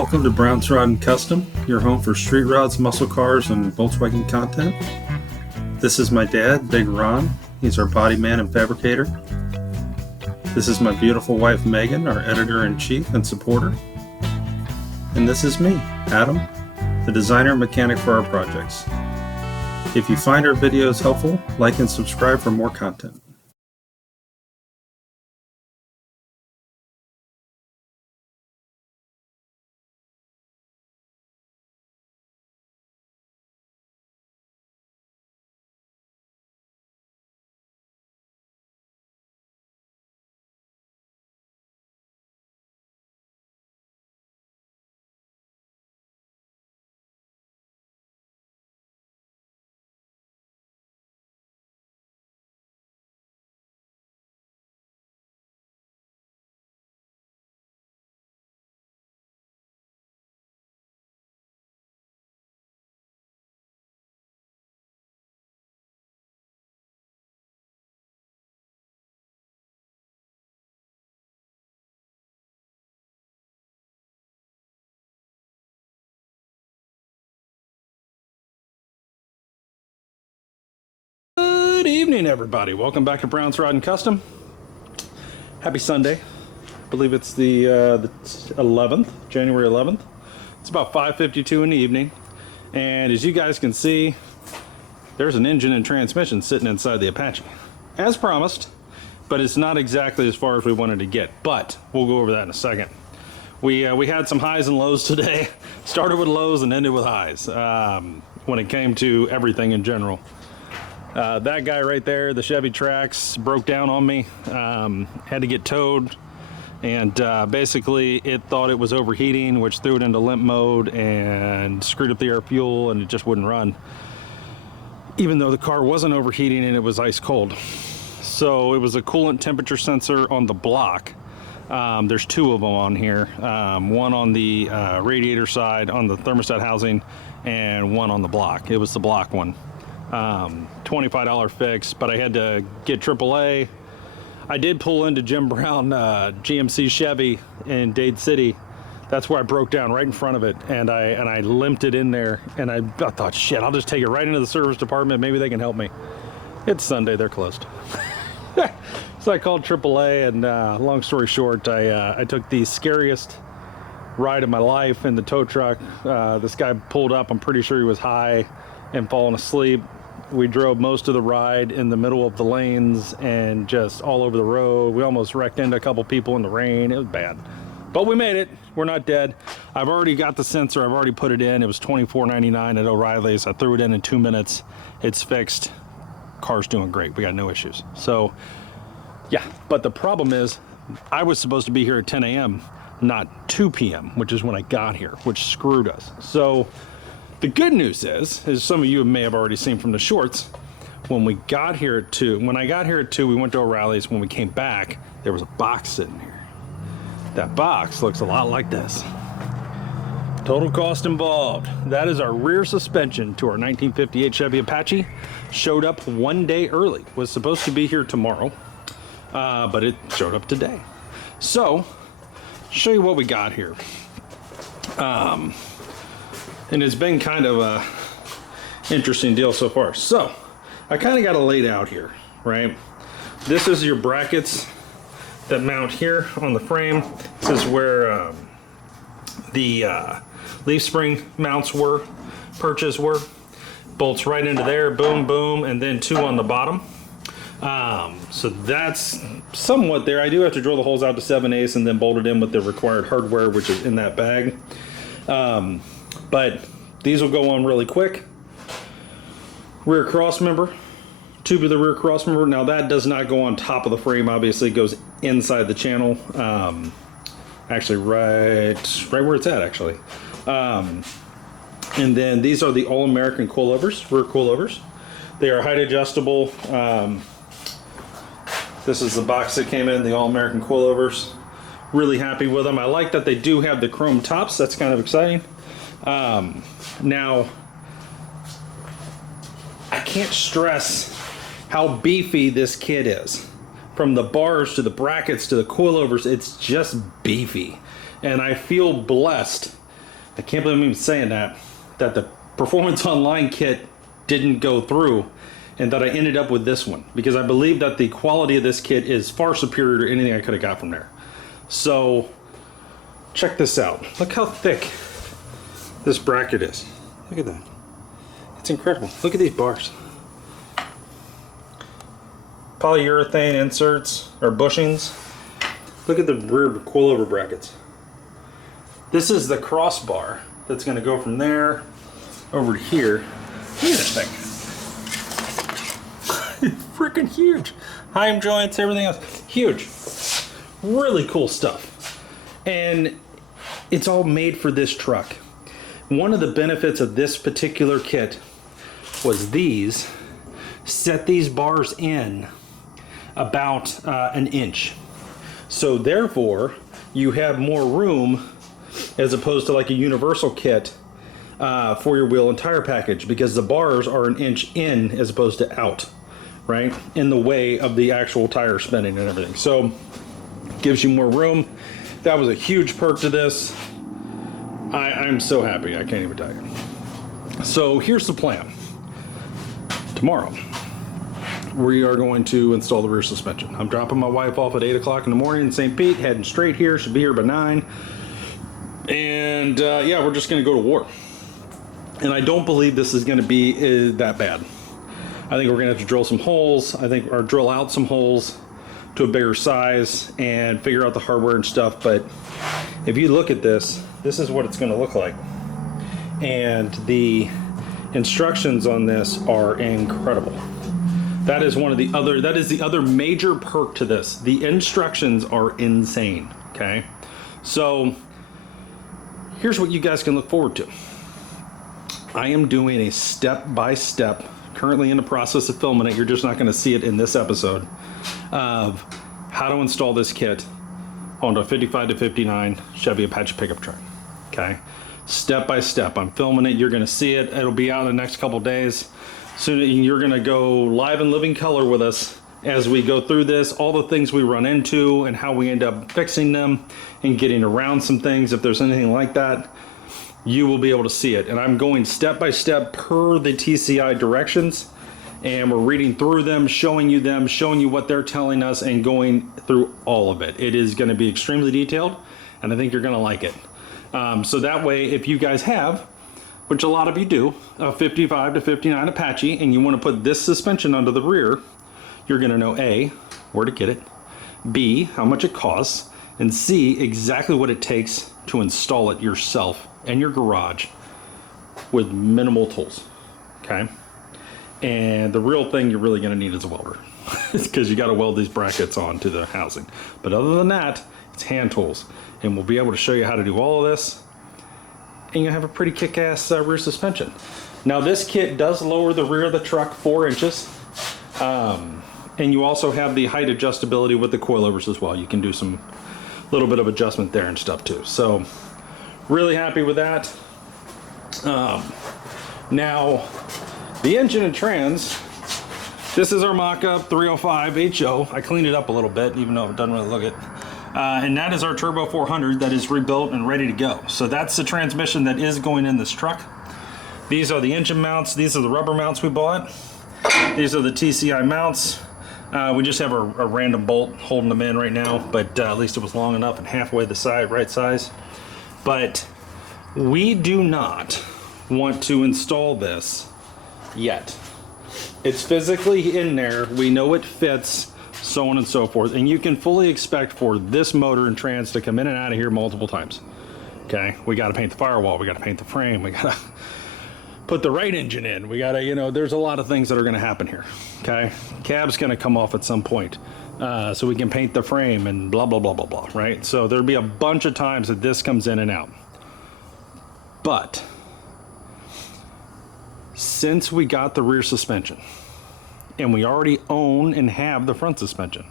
Welcome to Brown's Rod and Custom, your home for street rods, muscle cars, and Volkswagen content. This is my dad, Big Ron. He's our body man and fabricator. This is my beautiful wife, Megan, our editor-in-chief and supporter. And this is me, Adam, the designer and mechanic for our projects. If you find our videos helpful, like and subscribe for more content. Good evening, everybody. Welcome back to Brown's Rod and Custom. Happy Sunday. I believe it's the 11th, January 11th. It's about 5:52 in the evening. And as you guys can see, there's an engine and transmission sitting inside the Apache. As promised, but it's not exactly as far as we wanted to get. But we'll go over that in a second. We had some highs and lows today. Started with lows and ended with highs when it came to everything in general. That guy right there, the Chevy Trax, broke down on me, had to get towed, and basically it thought it was overheating, which threw it into limp mode and screwed up the air fuel, and it just wouldn't run, even though the car wasn't overheating and it was ice cold. So it was a coolant temperature sensor on the block. There's two of them on here, one on the radiator side on the thermostat housing and one on the block. It was the block one. $25 fix, but I had to get AAA. I did pull into Jim Brown GMC Chevy in Dade City. That's where I broke down right in front of it, and I limped it in there, and I thought, shit, I'll just take it right into the service department. Maybe they can help me. It's Sunday, they're closed. So I called AAA, and long story short, I took the scariest ride of my life in the tow truck. This guy pulled up, I'm pretty sure he was high and falling asleep. We drove most of the ride in the middle of the lanes and just all over the road. We almost wrecked into a couple people in the rain. It was bad, but we made it. We're not dead. I've already got the sensor. I've already put it in. It was $24.99 at O'Reilly's. I threw it in 2 minutes. It's fixed. Car's doing great. We got no issues. So yeah, but the problem is I was supposed to be here at 10 a.m., not 2 p.m., which is when I got here, which screwed us. So the good news is some of you may have already seen from the shorts, when we got here at 2, when I got here at 2, we went to O'Reilly's. When we came back, there was a box sitting here. That box looks a lot like this. Total cost involved. That is our rear suspension to our 1958 Chevy Apache. Showed up 1 day early. Was supposed to be here tomorrow, but it showed up today. So, show you what we got here. And it's been kind of a interesting deal so far. So I kind of got it laid out here, right? This is your brackets that mount here on the frame. This is where the leaf spring mounts were, purchased were. Bolts right into there, boom, boom, and then 2 on the bottom. So that's somewhat there. I do have to drill the holes out to 7/8 and then bolt it in with the required hardware, which is in that bag. But these will go on really quick. Rear cross member, tubular rear cross member. Now that does not go on top of the frame. Obviously, it goes inside the channel. Actually, right where it's at. Actually, and then these are the All-American coilovers, rear coilovers. They are height adjustable. This is the box that came in, the All-American coilovers. Really happy with them. I like that they do have the chrome tops. That's kind of exciting. Now, I can't stress how beefy this kit is. From the bars to the brackets to the coilovers, it's just beefy. And I feel blessed I can't believe I'm even saying that the Performance Online kit didn't go through and that I ended up with this one, because I believe that the quality of this kit is far superior to anything I could have got from there. So check this out. Look how thick this bracket is. Look at that. It's incredible. Look at these bars. Polyurethane inserts or bushings. Look at the rear coilover brackets. This is the crossbar that's going to go from there over to here. Look at that thing. It's freaking huge. Heim joints, everything else. Huge. Really cool stuff. And it's all made for this truck. One of the benefits of this particular kit was these set these bars in about an inch. So therefore, you have more room as opposed to like a universal kit for your wheel and tire package, because the bars are an inch in as opposed to out, right? In the way of the actual tire spinning and everything. So gives you more room. That was a huge perk to this. I'm so happy, I can't even tell you. So here's the plan. Tomorrow, we are going to install the rear suspension. I'm dropping my wife off at 8 o'clock in the morning in St. Pete, heading straight here, should be here by 9. And yeah, we're just gonna go to war. And I don't believe this is gonna be that bad. I think we're gonna have to drill some holes, or drill out some holes to a bigger size and figure out the hardware and stuff. But if you look at this, this is what it's gonna look like. And the instructions on this are incredible. That is the other major perk to this. The instructions are insane, okay? So here's what you guys can look forward to. I am doing a step-by-step, currently in the process of filming it, you're just not gonna see it in this episode, of how to install this kit on a 55 to 59 Chevy Apache pickup truck, okay? Step by step, I'm filming it, you're gonna see it, it'll be out in the next couple days. Soon you're gonna go live in living color with us as we go through this, all the things we run into and how we end up fixing them and getting around some things. If there's anything like that, you will be able to see it. And I'm going step by step per the TCI directions, and we're reading through them, showing you what they're telling us, and going through all of it. It is gonna be extremely detailed, and I think you're gonna like it. So that way, if you guys have, which a lot of you do, a 55 to 59 Apache, and you want to put this suspension under the rear, you're going to know A, where to get it, B, how much it costs, and C, exactly what it takes to install it yourself in your garage with minimal tools, okay? And the real thing you're really going to need is a welder, because you got to weld these brackets onto the housing. But other than that, it's hand tools, and we'll be able to show you how to do all of this, and you'll have a pretty kick-ass rear suspension. Now this kit does lower the rear of the truck 4 inches, and you also have the height adjustability with the coilovers as well. You can do some little bit of adjustment there and stuff too. So really happy with that. Now the engine and trans, this is our mock-up 305 HO. I cleaned it up a little bit, even though it doesn't really look it. And that is our Turbo 400 that is rebuilt and ready to go. So that's the transmission that is going in this truck. These are the engine mounts. These are the rubber mounts we bought. These are the TCI mounts. We just have a random bolt holding them in right now, but at least it was long enough and halfway the side, right size. But we do not want to install this yet. It's physically in there. We know it fits, so on and so forth. And you can fully expect for this motor and trans to come in and out of here multiple times. Okay, we got to paint the firewall. We got to paint the frame. We got to put the right engine in. We got to, there's a lot of things that are going to happen here. Okay, cab's going to come off at some point. So we can paint the frame and blah, blah, blah, blah, blah, right? So there'll be a bunch of times that this comes in and out. But since we got the rear suspension and we already own and have the front suspension,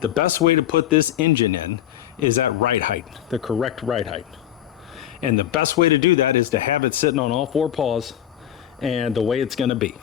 the best way to put this engine in is at ride height, the correct ride height. And the best way to do that is to have it sitting on all 4 paws and the way it's going to be.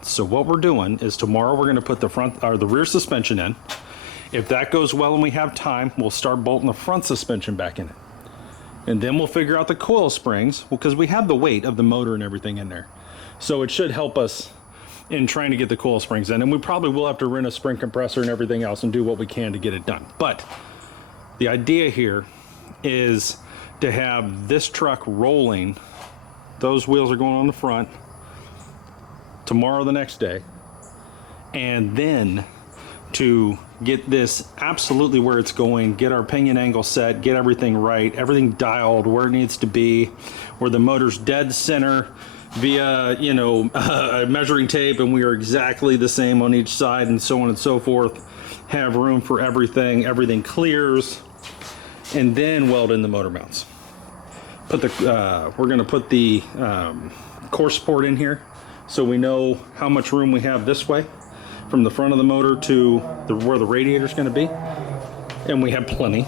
So what we're doing is tomorrow we're going to put the rear suspension in. If that goes well and we have time, we'll start bolting the front suspension back in it. And then we'll figure out the coil springs, because we have the weight of the motor and everything in there. So it should help us in trying to get the coil springs in. And we probably will have to rent a spring compressor and everything else and do what we can to get it done. But the idea here is to have this truck rolling. Those wheels are going on the front. Tomorrow, the next day. And then to get this absolutely where it's going, get our pinion angle set, get everything right, everything dialed where it needs to be, where the motor's dead center via, you know, measuring tape, and we are exactly the same on each side, and so on and so forth. Have room for everything, everything clears, and then weld in the motor mounts. Put the we're going to put the core support in here, so we know how much room we have this way from the front of the motor to where the radiator is going to be, and we have plenty.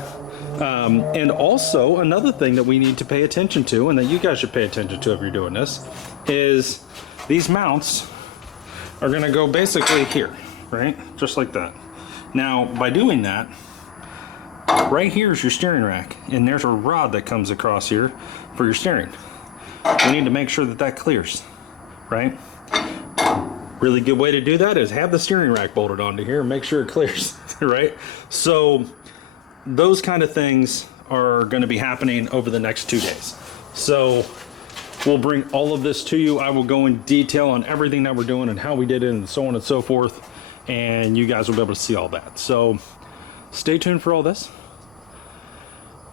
And also another thing that we need to pay attention to, and that you guys should pay attention to if you're doing this, is these mounts are going to go basically here, right? Just like that. Now, by doing that, right here is your steering rack, and there's a rod that comes across here for your steering. We need to make sure that that clears, right? Really good way to do that is have the steering rack bolted onto here and make sure it clears, right? So those kind of things are going to be happening over the next 2 days. So we'll bring all of this to you. I will go in detail on everything that we're doing and how we did it and so on and so forth, and you guys will be able to see all that. So stay tuned for all this.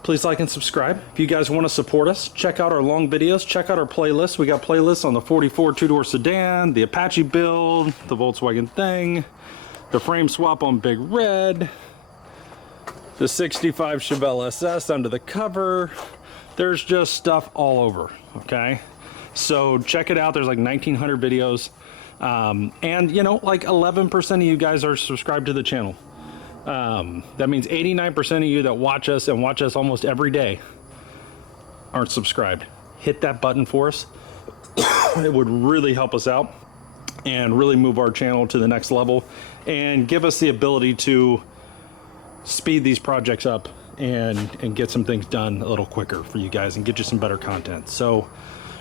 Please like and subscribe. If you guys want to support us, check out our long videos, check out our playlists. We got playlists on the 44 two-door sedan, the Apache build, the Volkswagen thing, the frame swap on Big Red, the 65 Chevelle SS under the cover. There's just stuff all over, okay? So check it out. There's like 1,900 videos. And you know, like 11% of you guys are subscribed to the channel. That means 89% of you that watch us and watch us almost every day aren't subscribed. Hit that button for us. It would really help us out and really move our channel to the next level and give us the ability to speed these projects up and get some things done a little quicker for you guys and get you some better content. So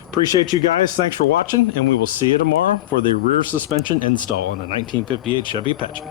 appreciate you guys. Thanks for watching, and we will see you tomorrow for the rear suspension install on the 1958 Chevy Apache.